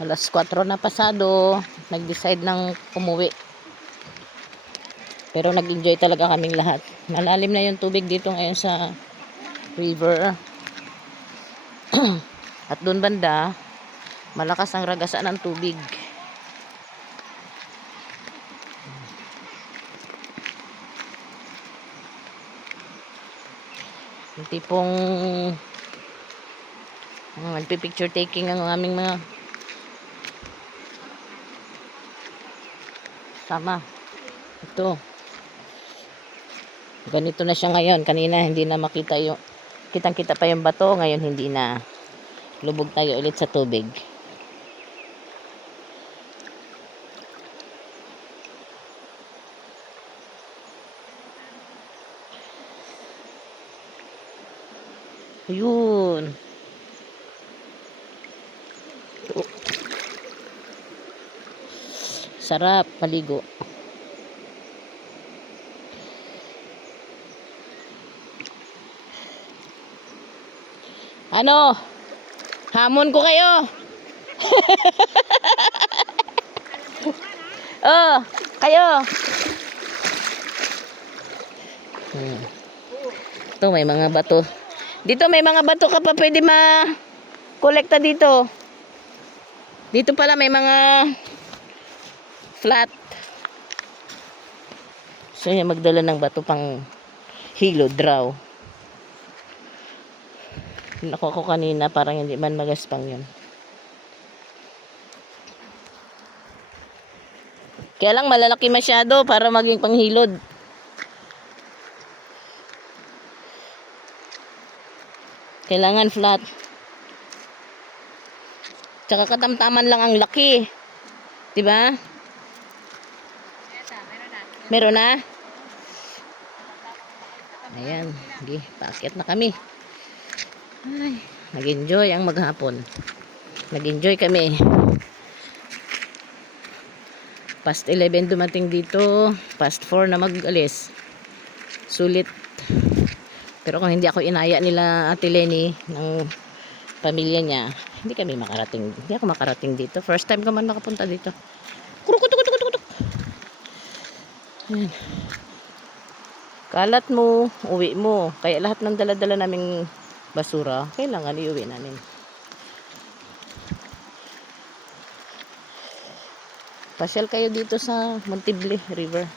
Alas 4 na pasado, nag-decide ng umuwi. Pero nag-enjoy talaga kaming lahat. Malalim na yung tubig dito ngayon sa river. At doon banda, malakas ang ragasan ng tubig. Yung tipong nagpipicture taking ang aming mga sama. Ito. Ganito na siya ngayon. Kanina hindi na makita yung kitang-kita pa yung bato. Ngayon hindi na. Lubog tayo ulit sa tubig. Ayun. Sarap maligo. Ano? Hamon ko kayo. Oh, kayo. Ito may mga bato. Dito may mga bato ka pa pwede ma-kolekta dito. Dito pala may mga flat. So yan, magdala ng bato pang hilod raw. Nakuha ko kanina, parang hindi man magaspang yun. Kaya lang malalaki masyado para maging panghilod. Kailangan flat. Tsaka katamtaman lang ang laki. Diba? Meron na? Ayan. Sige, paakyat na kami. Ay, nag-enjoy ang maghapon. Nag-enjoy kami. Past 11 dumating dito. Past 4 na mag-alis. Sulit. Pero kung hindi ako inaya nila Ate Lenny ng pamilya niya, hindi kami makarating. Hindi ako makarating dito. First time ko man makapunta dito. Kuruk-kutuk-kutuk-kutuk. Ayan. Kalat mo, uwi mo. Kaya lahat ng dala-dala naming basura, kailangan iuwi namin. Pasyal kayo dito sa Montible River.